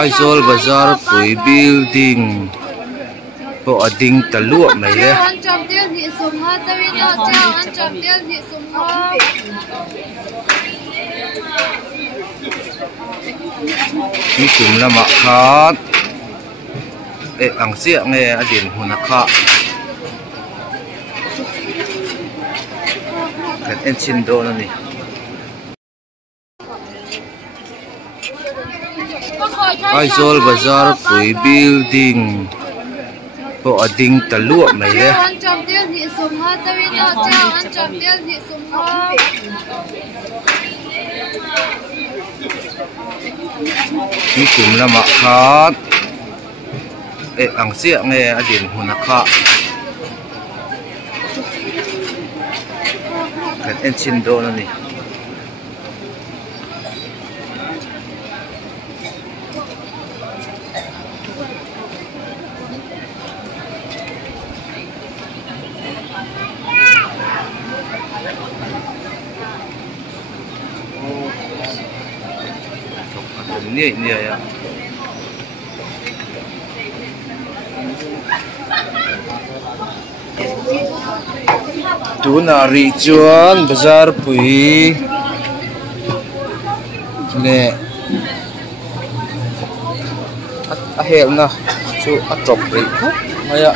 Aizawl Bazarpui Building bộ ading ta luah này đấy ni kum lama khat ang sia nge adin huna kha kan en chin do na ni Aizawl Bazarpui Building bộ ading ta luah này đấy ni kum lama khat ang sia nge adin huna kha kan en chin do na ni ini ya tu nari chuan Bazarpui ne a hel na chu a drop ri maya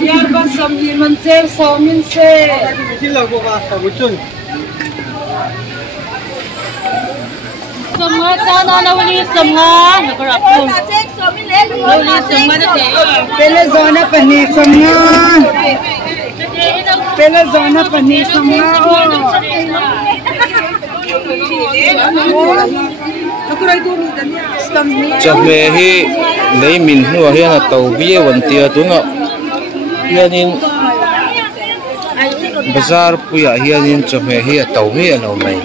Biar basam ni mancer somin se. Sila ko ka sabuchun. Samga chana na wali samga nakarapun. Wali samga na te. Pele zona pani samga. Pele zona pani samga. chắc về hi lấy mình nuôi hiện là tàu bia vẫn tiệt tu nọ hiện in Bazarpui à hiện in chắc về hi tàu bia nào này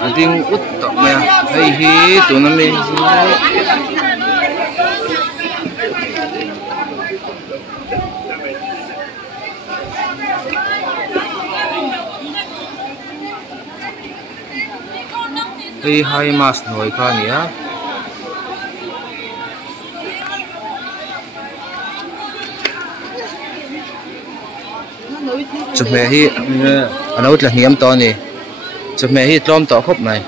ading ut tak meh hei hi tu na me hei hai mas noi kha ni a chụp mẹ hi anh out là hiếm to nè chụp mẹ hi tóm to khóc này